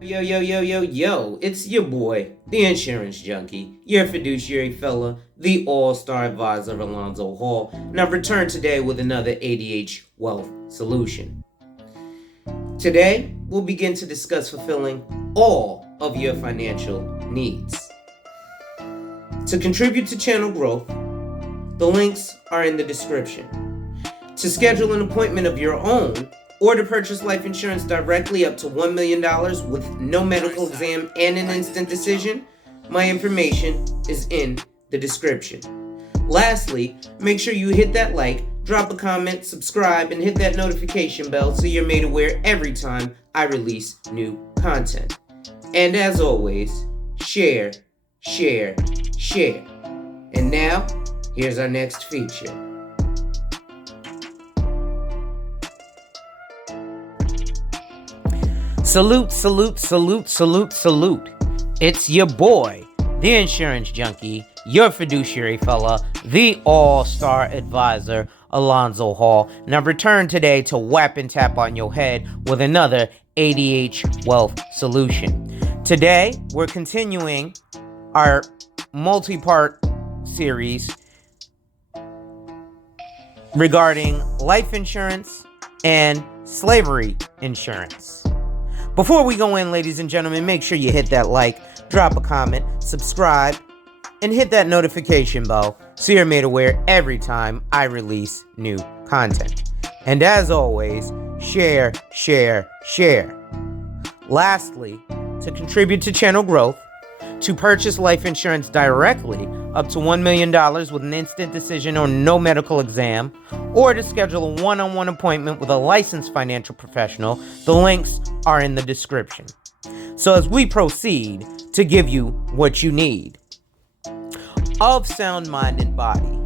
Yo, yo, yo, yo, yo, it's your boy, the insurance junkie, your fiduciary fella, the all-star advisor Alonzo Hall, and I've returned today with another ADH wealth solution. Today, we'll begin to discuss fulfilling all of your financial needs. To contribute to channel growth, the links are in the description. To schedule an appointment of your own, or to purchase life insurance directly up to $1 million with no medical exam and an instant decision, my information is in the description. Lastly, make sure you hit that like, drop a comment, subscribe, and hit that notification bell so you're made aware every time I release new content. And as always, share, share, share. And now, here's our next feature. Salute, salute, salute, salute, salute. It's your boy, the insurance junkie, your fiduciary fella, the all-star advisor, Alonzo Hall. And I've returned today to whap and tap on your head with another ADH wealth solution. Today, we're continuing our multi-part series regarding life insurance and slavery insurance. Before we go in, ladies and gentlemen, make sure you hit that like, drop a comment, subscribe, and hit that notification bell so you're made aware every time I release new content. And as always, share, share, share. Lastly, to contribute to channel growth, to purchase life insurance directly up to $1 million with an instant decision or no medical exam, or to schedule a one-on-one appointment with a licensed financial professional, the links are in the description. So as we proceed to give you what you need. Of Sound Mind and Body,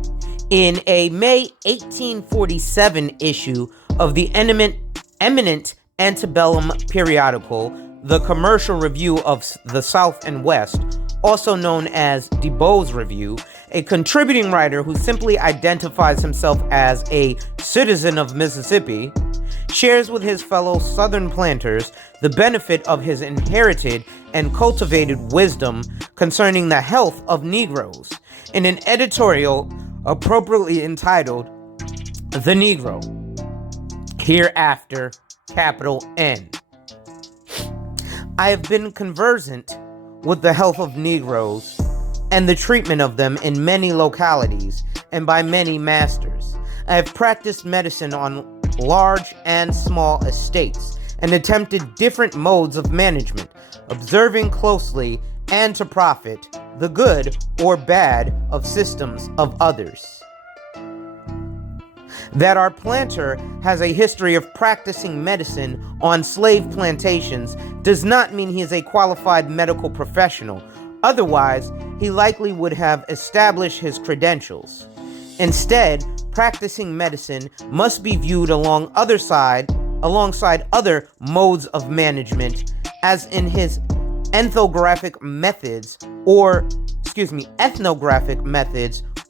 in a May 1847 issue of the eminent antebellum periodical, The Commercial Review of the South and West, also known as DeBow's Review, a contributing writer who simply identifies himself as a citizen of Mississippi, shares with his fellow Southern planters the benefit of his inherited and cultivated wisdom concerning the health of Negroes in an editorial appropriately entitled The Negro, hereafter capital N. I have been conversant with the health of Negroes and the treatment of them in many localities and by many masters. I have practiced medicine on large and small estates and attempted different modes of management, observing closely and to profit the good or bad of systems of others. That our planter has a history of practicing medicine on slave plantations does not mean he is a qualified medical professional. Otherwise, he likely would have established his credentials. Instead, practicing medicine must be viewed alongside other modes of management, as in his ethnographic methods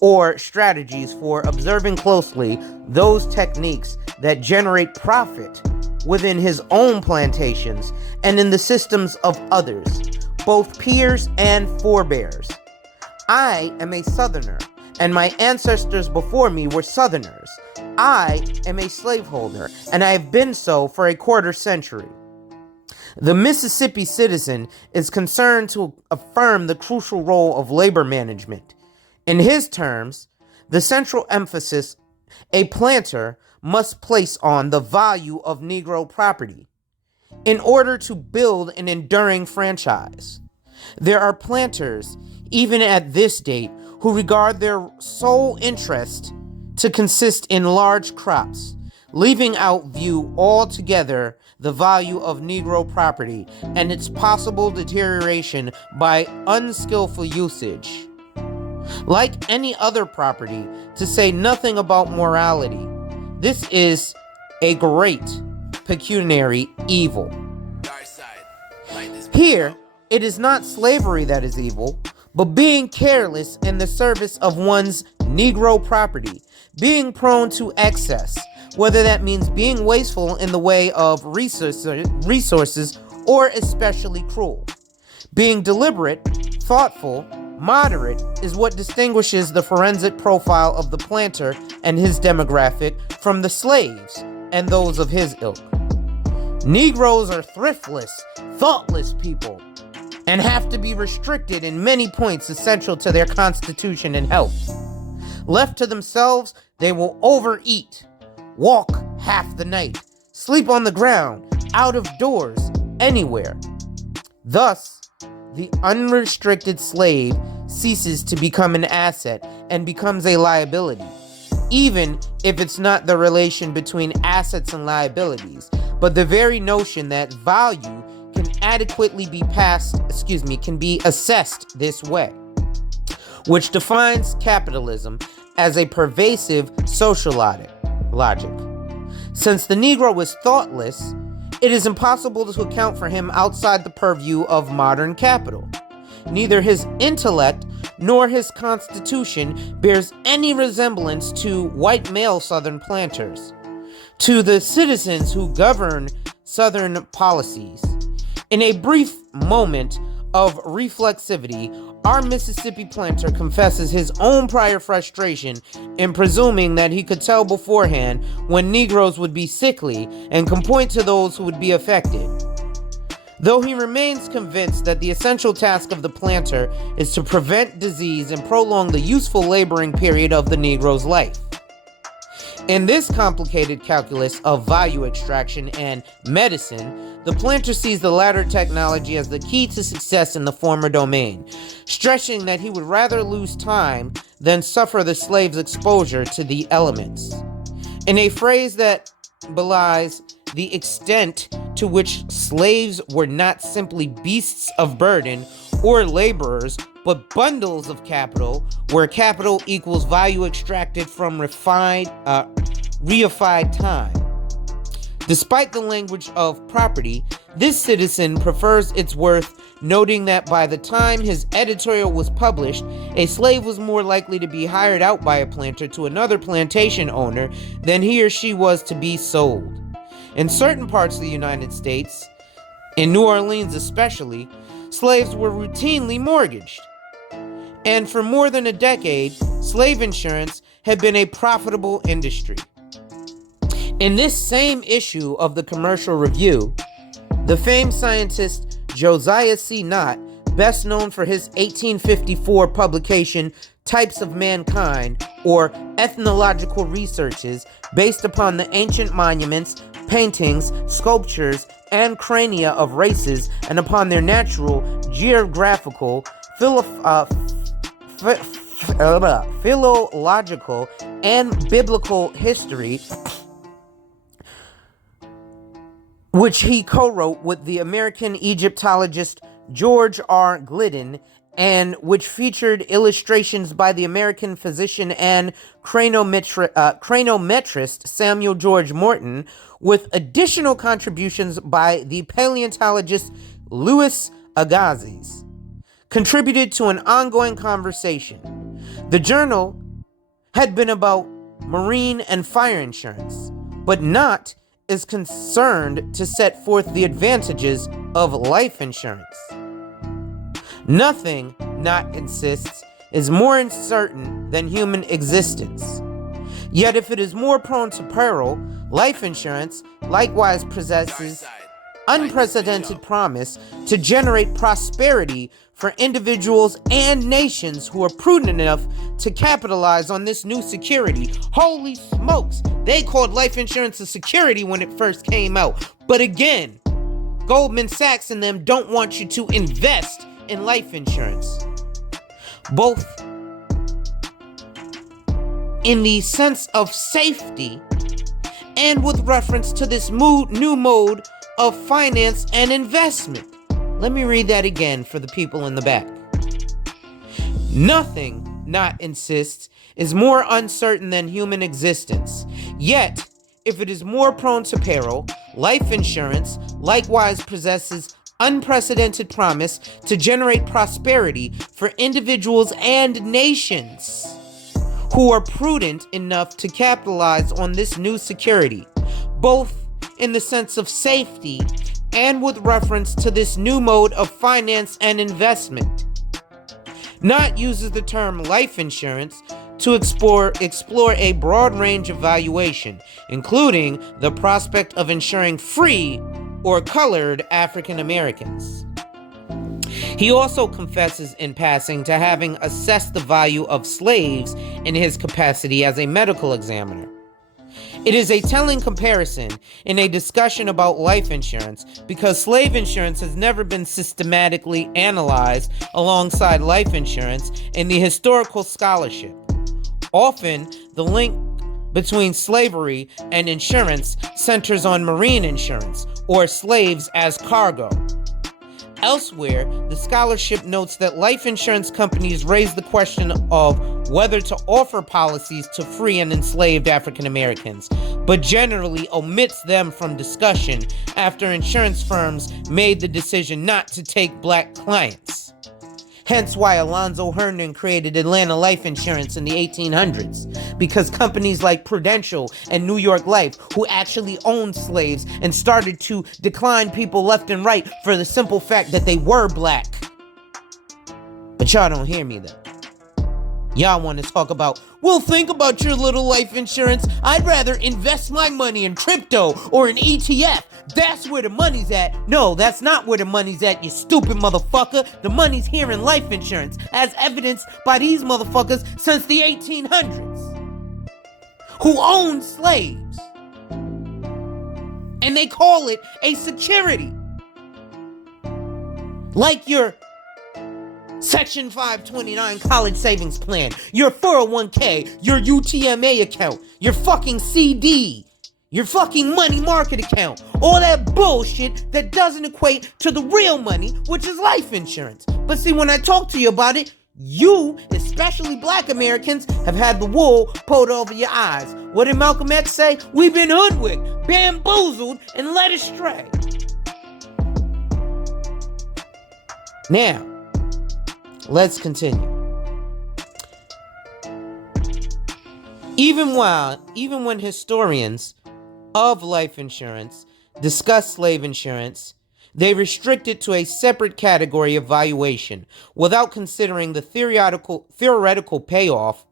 or strategies for observing closely those techniques that generate profit within his own plantations and in the systems of others, both peers and forebears. I am a Southerner, and my ancestors before me were Southerners. I am a slaveholder, and I have been so for a quarter century. The Mississippi citizen is concerned to affirm the crucial role of labor management. In his terms, the central emphasis a planter must place on the value of Negro property in order to build an enduring franchise. There are planters, even at this date, who regard their sole interest to consist in large crops, leaving out view altogether the value of Negro property and its possible deterioration by unskillful usage. Like any other property, to say nothing about morality, this is a great pecuniary evil. Here, it is not slavery that is evil, but being careless in the service of one's Negro property, being prone to excess, whether that means being wasteful in the way of resources or especially cruel. Being deliberate, thoughtful, moderate is what distinguishes the forensic profile of the planter and his demographic from the slaves and those of his ilk. Negroes are thriftless, thoughtless people, and have to be restricted in many points essential to their constitution and health. Left to themselves, they will overeat, walk half the night, sleep on the ground, out of doors, anywhere. Thus, the unrestricted slave ceases to become an asset and becomes a liability, even if it's not the relation between assets and liabilities, but the very notion that value can adequately be assessed this way, which defines capitalism as a pervasive social logic. Since the Negro is thoughtless, it is impossible to account for him outside the purview of modern capital. Neither his intellect nor his constitution bears any resemblance to white male Southern planters, to the citizens who govern Southern policies. In a brief moment of reflexivity, our Mississippi planter confesses his own prior frustration in presuming that he could tell beforehand when Negroes would be sickly and can point to those who would be affected. Though he remains convinced that the essential task of the planter is to prevent disease and prolong the useful laboring period of the Negro's life. In this complicated calculus of value extraction and medicine, the planter sees the latter technology as the key to success in the former domain, stressing that he would rather lose time than suffer the slave's exposure to the elements. In a phrase that belies the extent to which slaves were not simply beasts of burden or laborers, but bundles of capital, where capital equals value extracted from reified time. Despite the language of property, this citizen prefers its worth, noting that by the time his editorial was published, a slave was more likely to be hired out by a planter to another plantation owner than he or she was to be sold. In certain parts of the United States, in New Orleans especially, slaves were routinely mortgaged. And for more than a decade, slave insurance had been a profitable industry. In this same issue of the Commercial Review, the famed scientist Josiah C. Nott, best known for his 1854 publication Types of Mankind, or ethnological researches based upon the ancient monuments, paintings, sculptures, and crania of races and upon their natural, geographical, philological, and biblical history, which he co-wrote with the American Egyptologist George R. Glidden, and which featured illustrations by the American physician and cranometrist Samuel George Morton, with additional contributions by the paleontologist Louis Agassiz, contributed to an ongoing conversation. The journal had been about marine and fire insurance, but Nott is concerned to set forth the advantages of life insurance. Nothing, Nott insists, is more uncertain than human existence. Yet if it is more prone to peril, life insurance likewise possesses unprecedented promise to generate prosperity for individuals and nations who are prudent enough to capitalize on this new security. Holy smokes, they called life insurance a security when it first came out. But again, Goldman Sachs and them don't want you to invest in life insurance, both in the sense of safety and with reference to this new mode of finance and investment. Let me read that again for the people in the back. Nothing, Nott insists, is more uncertain than human existence. Yet, if it is more prone to peril, life insurance likewise possesses unprecedented promise to generate prosperity for individuals and nations who are prudent enough to capitalize on this new security, both in the sense of safety and with reference to this new mode of finance and investment. Knott uses the term life insurance to explore a broad range of valuation, including the prospect of insuring free or colored African Americans. He also confesses in passing to having assessed the value of slaves in his capacity as a medical examiner. It is a telling comparison in a discussion about life insurance because slave insurance has never been systematically analyzed alongside life insurance in the historical scholarship. Often, the link between slavery and insurance centers on marine insurance or slaves as cargo. Elsewhere, the scholarship notes that life insurance companies raise the question of whether to offer policies to free and enslaved African Americans, but generally omits them from discussion after insurance firms made the decision not to take black clients. Hence why Alonzo Herndon created Atlanta Life Insurance in the 1800s, because companies like Prudential and New York Life, who actually owned slaves and started to decline people left and right for the simple fact that they were black. But y'all don't hear me though. Y'all want to talk about, well, think about your little life insurance. I'd rather invest my money in crypto or an ETF. That's where the money's at. No, that's not where the money's at, you stupid motherfucker. The money's here in life insurance, as evidenced by these motherfuckers since the 1800s, who owned slaves. And they call it a security. Like your Section 529 college savings plan, your 401k, your UTMA account, your fucking CD, your fucking money market account, all that bullshit that doesn't equate to the real money, which is life insurance. But see, when I talk to you about it, you, especially black Americans, have had the wool pulled over your eyes. What did Malcolm X say? We've been hoodwinked, bamboozled, and led astray. Now, let's continue. Even when historians of life insurance discuss slave insurance, they restrict it to a separate category of valuation without considering the theoretical payoff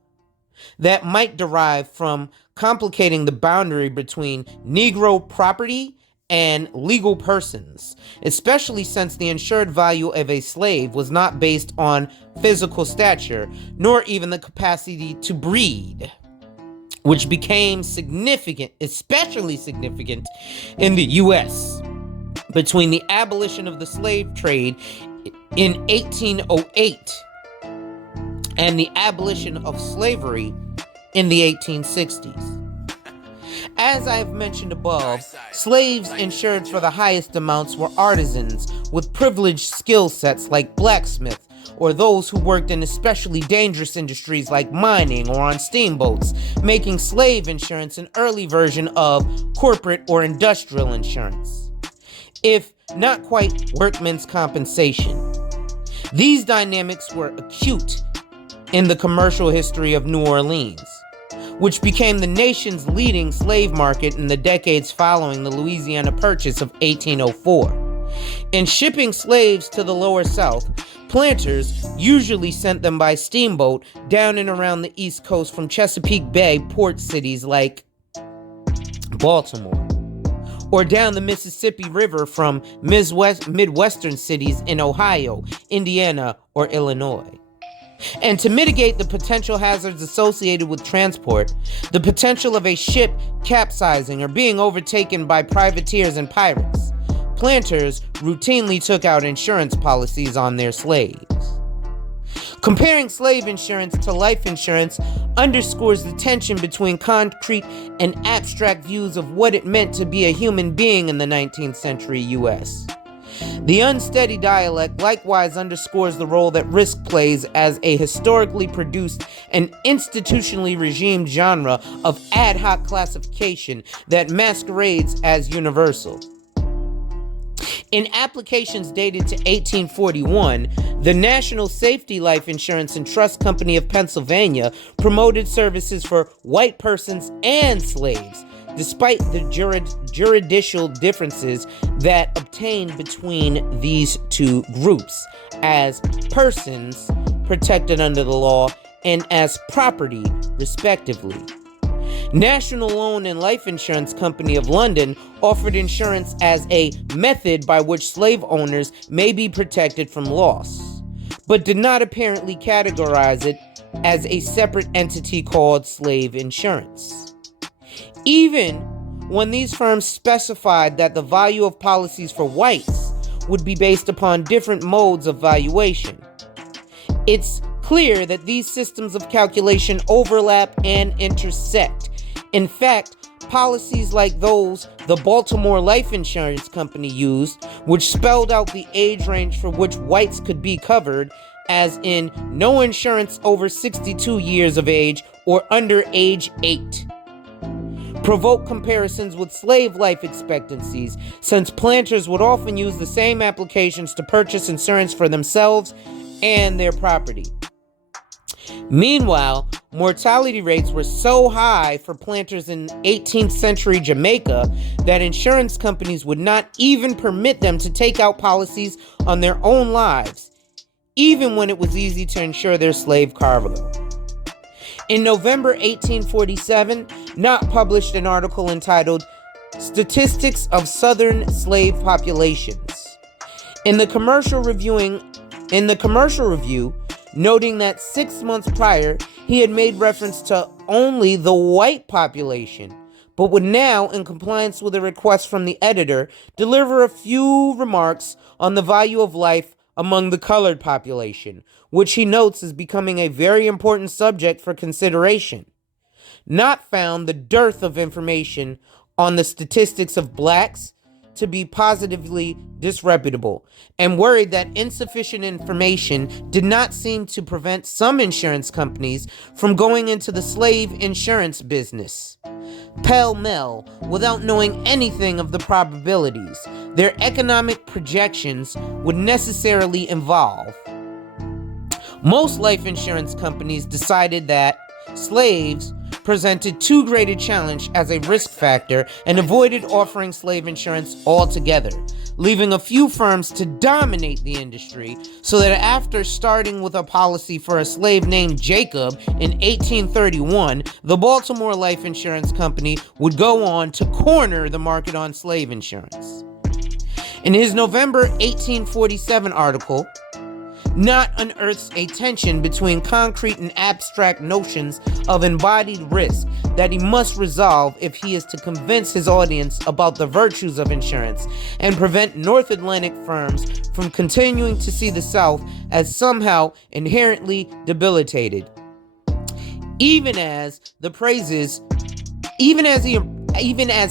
that might derive from complicating the boundary between Negro property and legal persons, especially since the insured value of a slave was not based on physical stature, nor even the capacity to breed, which became significant, especially significant in the U.S. between the abolition of the slave trade in 1808 and the abolition of slavery in the 1860s. As I have mentioned above, slaves insured for the highest amounts were artisans with privileged skill sets like blacksmith, or those who worked in especially dangerous industries like mining or on steamboats, making slave insurance an early version of corporate or industrial insurance, if not quite workmen's compensation. These dynamics were acute in the commercial history of New Orleans, which became the nation's leading slave market in the decades following the Louisiana Purchase of 1804. In shipping slaves to the Lower South, planters usually sent them by steamboat down and around the East Coast from Chesapeake Bay port cities like Baltimore, or down the Mississippi River from Midwestern cities in Ohio, Indiana, or Illinois. And to mitigate the potential hazards associated with transport, the potential of a ship capsizing or being overtaken by privateers and pirates, planters routinely took out insurance policies on their slaves. Comparing slave insurance to life insurance underscores the tension between concrete and abstract views of what it meant to be a human being in the 19th century U.S. The unsteady dialect likewise underscores the role that risk plays as a historically produced and institutionally regimed genre of ad hoc classification that masquerades as universal. In applications dated to 1841, the National Safety Life Insurance and Trust Company of Pennsylvania promoted services for white persons and slaves, despite the juridical differences that obtained between these two groups as persons protected under the law and as property, respectively. National Loan and Life Insurance Company of London offered insurance as a method by which slave owners may be protected from loss, but did not apparently categorize it as a separate entity called slave insurance. Even when these firms specified that the value of policies for whites would be based upon different modes of valuation, it's clear that these systems of calculation overlap and intersect. In fact, policies like those the Baltimore Life Insurance Company used, which spelled out the age range for which whites could be covered, as in no insurance over 62 years of age or under age 8. Provoke comparisons with slave life expectancies, since planters would often use the same applications to purchase insurance for themselves and their property. Meanwhile, mortality rates were so high for planters in 18th century Jamaica that insurance companies would not even permit them to take out policies on their own lives, even when it was easy to insure their slave cargo. In November 1847, Knott published an article entitled Statistics of Southern Slave Populations. In the commercial review, noting that 6 months prior, he had made reference to only the white population, but would now, in compliance with a request from the editor, deliver a few remarks on the value of life among the colored population, which he notes is becoming a very important subject for consideration. Knott found the dearth of information on the statistics of blacks to be positively disreputable, and worried that insufficient information did not seem to prevent some insurance companies from going into the slave insurance business. Pell-mell, without knowing anything of the probabilities their economic projections would necessarily involve. Most life insurance companies decided that slaves presented too great a challenge as a risk factor and avoided offering slave insurance altogether, leaving a few firms to dominate the industry, so that after starting with a policy for a slave named Jacob in 1831, the Baltimore Life Insurance Company would go on to corner the market on slave insurance. In his November 1847 article, Knott unearths a tension between concrete and abstract notions of embodied risk that he must resolve if he is to convince his audience about the virtues of insurance and prevent North Atlantic firms from continuing to see the South as somehow inherently debilitated. Even as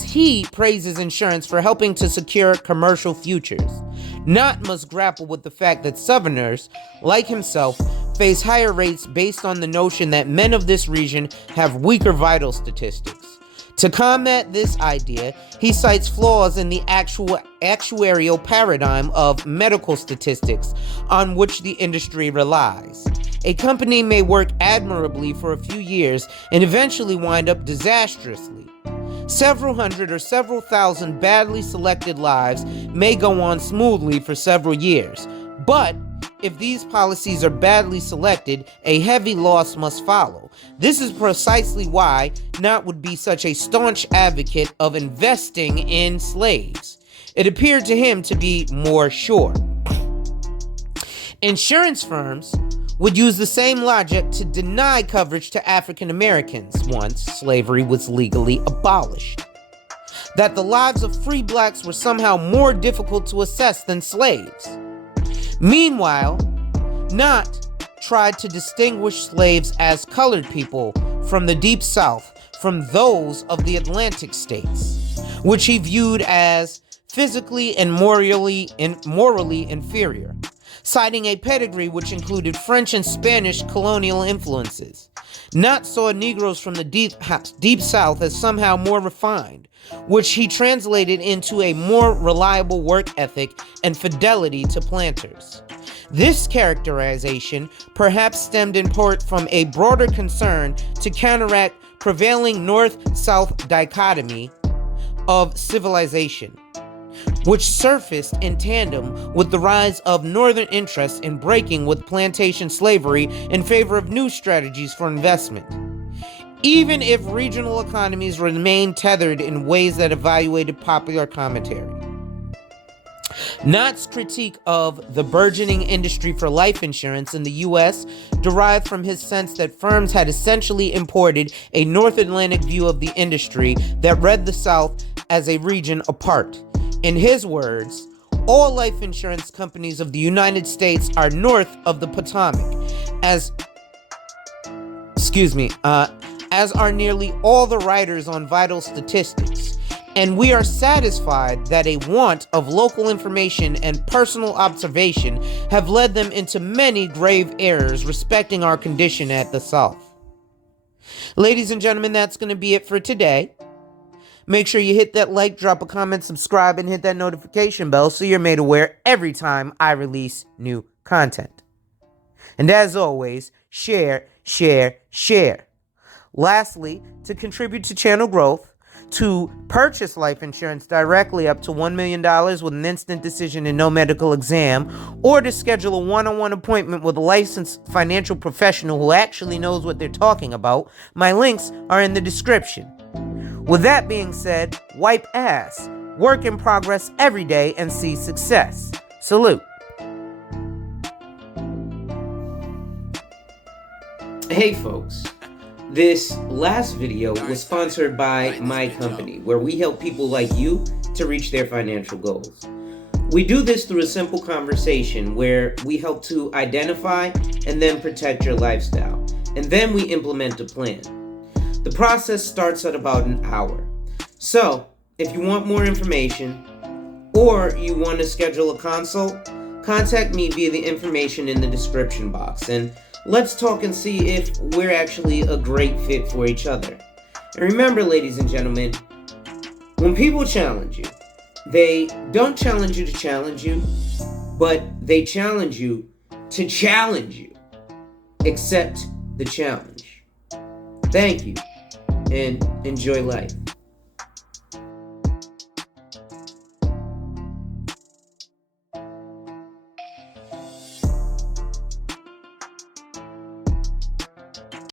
he praises insurance for helping to secure commercial futures, Knott must grapple with the fact that Southerners, like himself, face higher rates based on the notion that men of this region have weaker vital statistics. To combat this idea, he cites flaws in the actuarial paradigm of medical statistics on which the industry relies. A company may work admirably for a few years and eventually wind up disastrously. Several hundred or several thousand badly selected lives may go on smoothly for several years, but if these policies are badly selected, a heavy loss must follow. This is precisely why Knott would be such a staunch advocate of investing in slaves. It appeared to him to be more sure. Insurance firms would use the same logic to deny coverage to African Americans once slavery was legally abolished. That the lives of free blacks were somehow more difficult to assess than slaves. Meanwhile, Knott tried to distinguish slaves as colored people from the Deep South from those of the Atlantic states, which he viewed as physically and morally inferior, citing a pedigree which included French and Spanish colonial influences. Knott saw Negroes from the Deep South as somehow more refined, which he translated into a more reliable work ethic and fidelity to planters. This characterization perhaps stemmed in part from a broader concern to counteract prevailing North-South dichotomy of civilization, which surfaced in tandem with the rise of northern interest in breaking with plantation slavery in favor of new strategies for investment, even if regional economies remain tethered in ways that evaluated popular commentary. Knott's critique of the burgeoning industry for life insurance in the U.S. derived from his sense that firms had essentially imported a North Atlantic view of the industry that read the South as a region apart. In his words, all life insurance companies of the United States are north of the Potomac, as are nearly all the writers on vital statistics, and we are satisfied that a want of local information and personal observation have led them into many grave errors respecting our condition at the South. Ladies and gentlemen, that's going to be it for today. Make sure you hit that like, drop a comment, subscribe, and hit that notification bell so you're made aware every time I release new content. And as always, share, share, share. Lastly, to contribute to channel growth, to purchase life insurance directly up to $1 million with an instant decision and no medical exam, or to schedule a one-on-one appointment with a licensed financial professional who actually knows what they're talking about, my links are in the description. With that being said, wipe ass, work in progress every day, and see success. Salute. Hey folks. This last video was sponsored by my company, where we help people like you to reach their financial goals. We do this through a simple conversation where we help to identify and then protect your lifestyle, and then we implement a plan. The process starts at about an hour. So, if you want more information or you want to schedule a consult, contact me via the information in the description box, and let's talk and see if we're actually a great fit for each other. And remember, ladies and gentlemen, when people challenge you, they don't challenge you to challenge you, but they challenge you to challenge you. Accept the challenge. Thank you, and enjoy life.